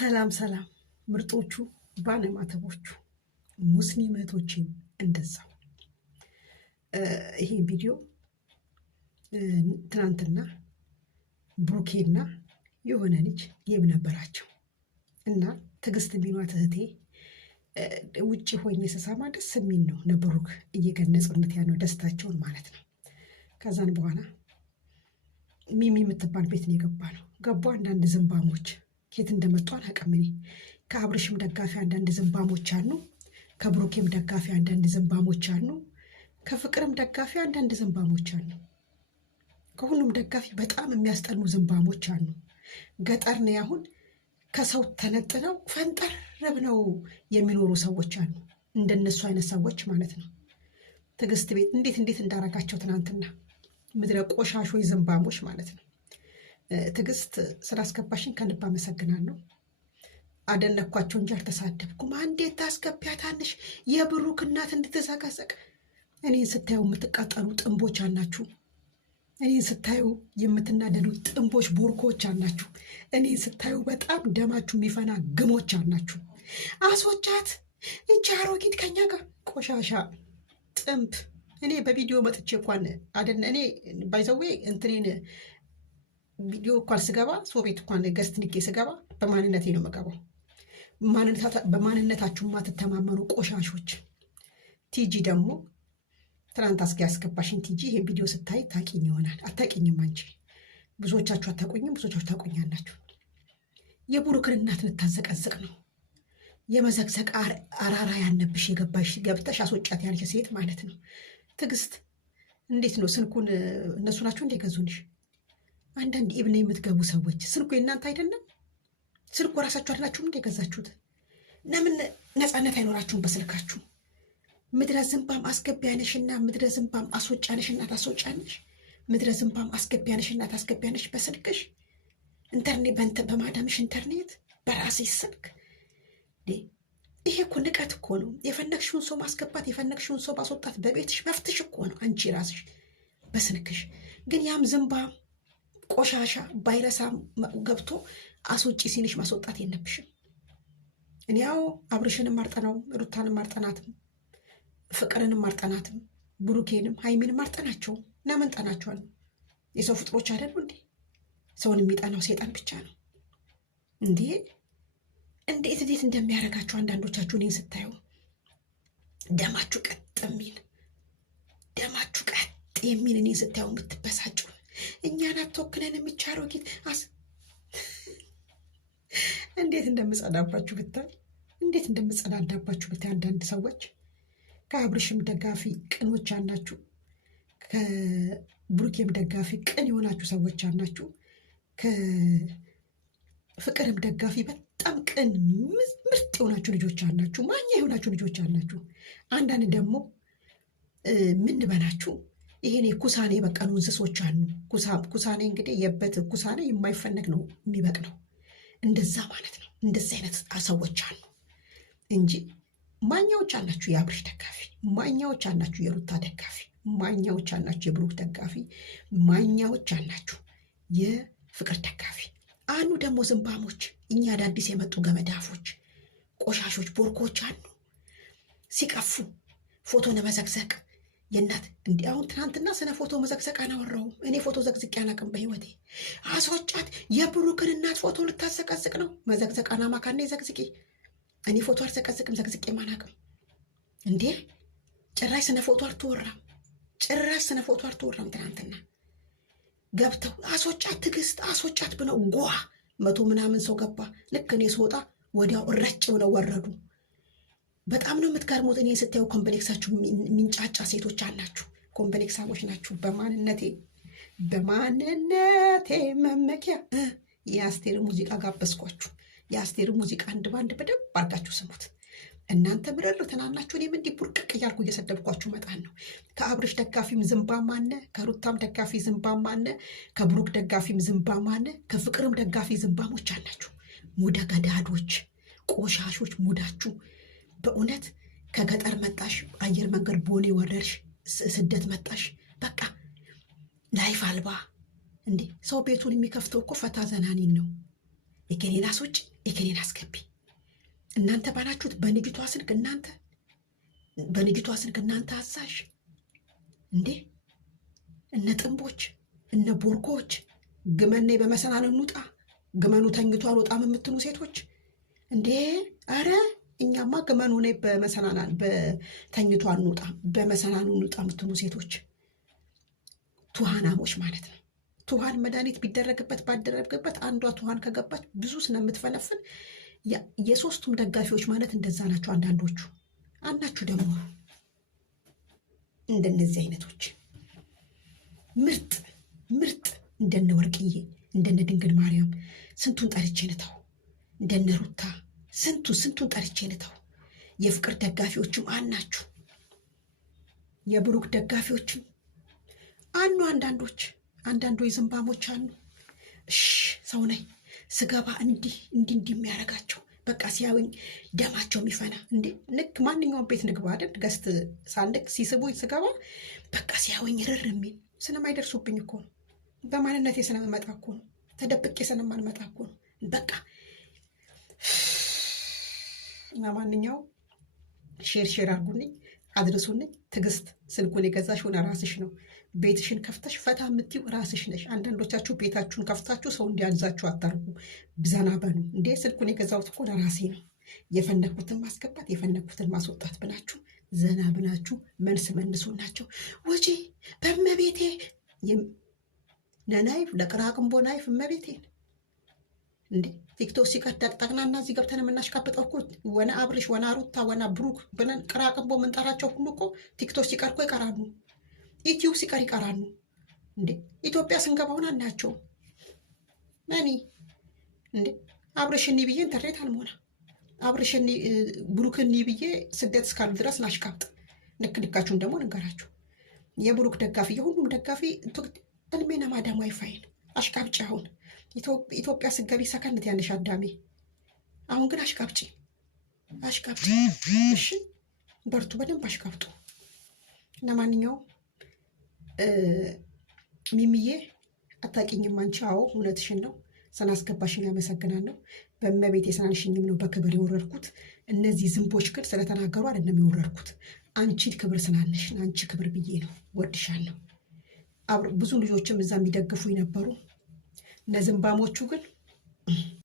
ሰላም ሰላም ምርጦቹ ባለማተቦቹ ሙስሊም እህቶችም እንደዛው። ይሄ ቪዲዮ ትናንትና ብሩኬና የሆነ ልጅ ጌም ነበራቸው እና ትዕግስት የሚሏት እህቴ ውጭ ሆኜ ስሰማ ደስ የሚል ነው ነብሩክ እየገነጹነት ያለው ደስታቸውን ማለት ነው። ከዛን በኋላ ሚሚ የምትባል ቤት ነው ገቡ አንዳንድ ዝንባሞች ኬት እንደመጡ አላውቅም። እኔ ከአብርሽም ደጋፊ አንዳንድ ዝንባሞች አሉ፣ ከብሩኬም ደጋፊ አንዳንድ ዝንባሞች አሉ፣ ከፍቅርም ደጋፊ አንዳንድ ዝንባሞች አሉ። ከሁሉም ደጋፊ በጣም የሚያስጠሉ ዝንባሞች አሉ። ገጠር ነው አሁን ከሰው ተነጥለው ፈንጠር ብለው የሚኖሩ ሰዎች አሉ። እንደነሱ አይነት ሰዎች ማለት ነው። ትዕግስት ቤት እንዴት እንዳረጋቸው ትናንትና ምድረ ቆሻሾች ዝንባሞች ማለት ነው። ትዕግስት ስላስገባሽን ከልብ አመሰግናለሁ። አደነኳቸው እንጂ አልተሳደብኩም። እንዴት ታስገቢያታለሽ? የብሩክ እናት እንድትዘቀዘቅ። እኔን ስታዩ የምትቃጠሉ ጥንቦች አናችሁ። እኔን ስታዩ የምትናደዱ ጥንቦች ቦርኮች አናችሁ። እኔን ስታዩ በጣም ደማችሁ የሚፈና ግሞች አናችሁ። አስወጫት እቺ አሮጊት ከኛ ጋር ቆሻሻ ጥንብ። እኔ በቪዲዮ መጥቼ እንኳን አደነ እኔ ባይዘዌ እንትኔን ቪዲዮ እንኳን ስገባ ሰው ቤት እንኳን ገስት ንቄ ስገባ በማንነቴ ነው የምገባው። በማንነታችሁ ማትተማመኑ ቆሻሾች። ቲጂ ደግሞ ትናንት አስጌ ያስገባሽን ቲጂ ይሄ ቪዲዮ ስታይ ታቂኝ ይሆናል። አታቂኝም አንቺ። ብዙዎቻችሁ አታቆኝም፣ ብዙዎቻችሁ ታቆኛላችሁ። የብሩክን እናት ልታዘቀዝቅ ነው። የመዘቅዘቅ አራራ ያነብሽ የገባሽ ገብተሽ አስወጫት ያልሽ ሴት ማለት ነው። ትዕግስት እንዴት ነው ስልኩን እነሱ ናቸው እንደገዙንሽ? አንዳንድ ኢብነ የምትገቡ ሰዎች ስልኩ የእናንተ አይደለም? ስልኩ ራሳችሁ አይደላችሁም እንደገዛችሁት? ለምን ነፃነት አይኖራችሁም በስልካችሁ? ምድረ ዝንባም አስገቢያነሽና ምድረ ዝንባም አስወጫነሽና ታስወጫነሽ። ምድረ ዝንባም አስገቢያነሽና ታስገቢያነሽ በስልክሽ ኢንተርኔት በማዳምሽ ኢንተርኔት በራስሽ ስልክ። ይሄ እኮ ንቀት እኮ ነው። የፈለግሽውን ሰው ማስገባት የፈለግሽውን ሰው ማስወጣት በቤትሽ መፍትሽ እኮ ነው። አንቺ ራስሽ በስልክሽ ግን ያም ዝንባም ቆሻሻ ባይረሳ ገብቶ አስወጪ ሲንሽ ማስወጣት የለብሽም። እኔ ያው አብርሽንም አርጠናው ሩታንም አርጠናትም ፍቅርንም አርጠናትም ብሩኬንም ሃይሚንም አርጠናቸው እና መንጠናቸዋል። የሰው ፍጥሮች አይደሉ እንዴ? ሰውን የሚጠናው ሴጣን ብቻ ነው እንዴ? እንዴት እንደሚያደርጋችሁ አንዳንዶቻችሁ እኔን ስታዩ ደማችሁ ቀጥ የሚል እኔን ስታዩ የምትበሳጩ እኛን አትወክለን የሚቻለው ጌት እንዴት እንደምጸዳባችሁ ብታይ አንዳንድ ሰዎች ከአብርሽም ደጋፊ ቅኖች አናችሁ፣ ከብሩኬም ደጋፊ ቅን የሆናችሁ ሰዎች አናችሁ፣ ከፍቅርም ደጋፊ በጣም ቅን ምርጥ የሆናችሁ ልጆች አናችሁ፣ ማኛ የሆናችሁ ልጆች አናችሁ። አንዳንድ ደግሞ ምን በላችሁ ይሄኔ ኩሳኔ የበቀሉ እንስሶች አሉ። ኩሳኔ እንግዲህ የበት ኩሳኔ የማይፈነግ ነው የሚበቅለው፣ እንደዛ ማለት ነው። እንደዚህ አይነት ሰዎች አሉ እንጂ ማኛዎች አላችሁ የአብርሽ ደጋፊ፣ ማኛዎች አላችሁ የሩታ ደጋፊ፣ ማኛዎች አላችሁ የብሩክ ደጋፊ፣ ማኛዎች አላችሁ የፍቅር ደጋፊ። አሉ ደግሞ ዝንባሞች፣ እኛ አዳዲስ የመጡ ገመዳፎች፣ ቆሻሾች፣ ቦርኮች አሉ ሲቀፉ ፎቶ ለመዘግዘቅ የእናት እንዲህ። አሁን ትናንትና ስለ ፎቶ መዘግዘቅ አናወራውም። እኔ ፎቶ ዘግዝቄ አላቅም በህይወቴ። አስወጫት የብሩክን እናት ፎቶ ልታዘቀዝቅ ነው። መዘግዘቅ አናማካኔ ዘግዝቄ እኔ ፎቶ አልዘቀዝቅም፣ ዘግዝቄ አላቅም እንዴ። ጭራሽ ስነ ፎቶ አልተወራም። ትናንትና ገብተው አስወጫት ትዕግስት አስወጫት ብለው ጓ 100 ምናምን ሰው ገባ። ልክ እኔ ስወጣ ወዲያው እረጭ ብለው ወረዱ። በጣም ነው የምትገርሙት። እኔ ስታዩ ኮምፕሌክሳችሁ ሚንጫጫ ሴቶች አላችሁ። ኮምፕሌክሳሞች ናችሁ። በማንነቴ መመኪያ የአስቴር ሙዚቃ ጋበዝኳችሁ። የአስቴር ሙዚቃ አንድ ባንድ በደንብ አድርጋችሁ ስሙት። እናንተ ምርር ትናናችሁ። እኔም እንዲህ ቡርቅቅ እያልኩ እየሰደብኳችሁ መጣን ነው። ከአብርሽ ደጋፊም ዝንባም አለ፣ ከሩታም ደጋፊ ዝንባም አለ፣ ከብሩክ ደጋፊም ዝንባም አለ፣ ከፍቅርም ደጋፊ ዝንባሞች አላችሁ። ሙደ ገዳዶች፣ ቆሻሾች ሙዳችሁ በእውነት ከገጠር መጣሽ፣ አየር መንገድ ቦሌ ወረድሽ፣ ስደት መጣሽ። በቃ ላይፍ አልባ እንዴ! ሰው ቤቱን የሚከፍተው እኮ ፈታ ዘናኒን ነው። የከሌን አስወጪ፣ የከሌን አስገቢ። እናንተ ባላችሁት በልጅቷ ስልክ እናንተ አዛዥ እንዴ! እነ ጥንቦች እነ ቦርኮች ግመኔ በመሰናን እንውጣ፣ ግመኑ ተኝቶ አልወጣም የምትሉ ሴቶች እንዴ! አረ እኛማ ግመኑ ነይ በመሰናናን በተኝቶ አንውጣ በመሰናኑ እንውጣ የምትሉ ሴቶች ቱሃናሞች ማለት ነው። ቱሃን መድኃኒት ቢደረግበት ባደረግበት አንዷ ቱሃን ከገባች ብዙ ስለምትፈነፍን የሶስቱም ደጋፊዎች ማለት እንደዛ ናቸው። አንዳንዶቹ አናችሁ ደግሞ እንደነዚህ አይነቶች ምርጥ እንደነ ወርቅዬ እንደነ ድንግል ማርያም ስንቱን ጠርቼ ንተው እንደነ ሩታ ስንቱን ጠርቼ ንተው። የፍቅር ደጋፊዎችም አናችሁ፣ የብሩክ ደጋፊዎችም አኑ አንዳንዶች ዝንባሞች አኑ። ሰው ነኝ ስገባ እንዲህ የሚያደርጋቸው በቃ ሲያዩኝ ደማቸው የሚፈና እንዴ! ልክ ማንኛውም ቤት ንግባ አይደል? ገስት ሳንድቅ ሲስቡኝ ስገባ በቃ ሲያዩኝ ርር የሚል ስለማይደርሱብኝ እኮ ነው። በማንነቴ ስለምመጣ እኮ ነው። ተደብቄ ስለማልመጣ እኮ ነው። በቃ እና ማንኛውም ሼር አድርጉልኝ፣ አድርሱልኝ። ትዕግስት ስልኩን የገዛሽ ሆነ ራስሽ ነው። ቤትሽን ከፍተሽ ፈታ የምትይው ራስሽ ነሽ። አንዳንዶቻችሁ ቤታችሁን ከፍታችሁ ሰው እንዲያግዛችሁ አታርጉ። ዘና በሉ እንዴ! ስልኩን የገዛሁት እኮ ለራሴ ነው። የፈለኩትን ማስገባት የፈለኩትን ማስወጣት ብላችሁ ዘና ብላችሁ መልሱ ናቸው። ወጪ በመቤቴ ለናይፍ ለቅራቅንቦ ናይፍ እመቤቴን እንዴ! ቲክቶክ ሲቀደቅ ጠቅናና እዚህ ገብተን የምናሽካብጠው እኮ ወና አብርሽ ወና ሩታ ወና ብሩክ ብለን ቅራቅንቦ የምንጠራቸው ሁሉ እኮ ቲክቶክ ሲቀር እኮ ይቀራሉ። ዩቲዩብ ሲቀር ይቀራሉ። እንዴ ኢትዮጵያ ስንገባውን አናያቸው መኒ እንዴ! አብርሽኒ ብዬ ኢንተርኔት አልሞላ፣ አብርሽኒ ብሩክኒ ብዬ ስደት እስካሉ ድረስ ላሽካብጥ። ልካችሁን ደግሞ ንገራችሁ። የብሩክ ደጋፊ የሁሉም ደጋፊ እልሜና ማዳም ዋይፋይን አሽቃብጭ። አሁን ኢትዮጵያ ስገቢ ሰከንት ያለሽ አዳሜ። አሁን ግን አሽቃብጭ። እሺ በርቱ፣ በደንብ አሽቃብጡ። ለማንኛውም ሚሚዬ አታውቂኝም አንቺ። አዎ እውነትሽን ነው። ስላስገባሽኝ አመሰግናለሁ። በእመቤቴ ስላልሽኝም ነው በክብር የወረድኩት። እነዚህ ዝንቦች ግን ስለተናገሩ አይደለም የወረድኩት። አንቺ ክብር ስላለሽ አንቺ ክብር ብዬ ነው። ወድሻለሁ። ብዙ ልጆችም እዛ የሚደግፉ ነበሩ። እነ ዝንባሞቹ ግን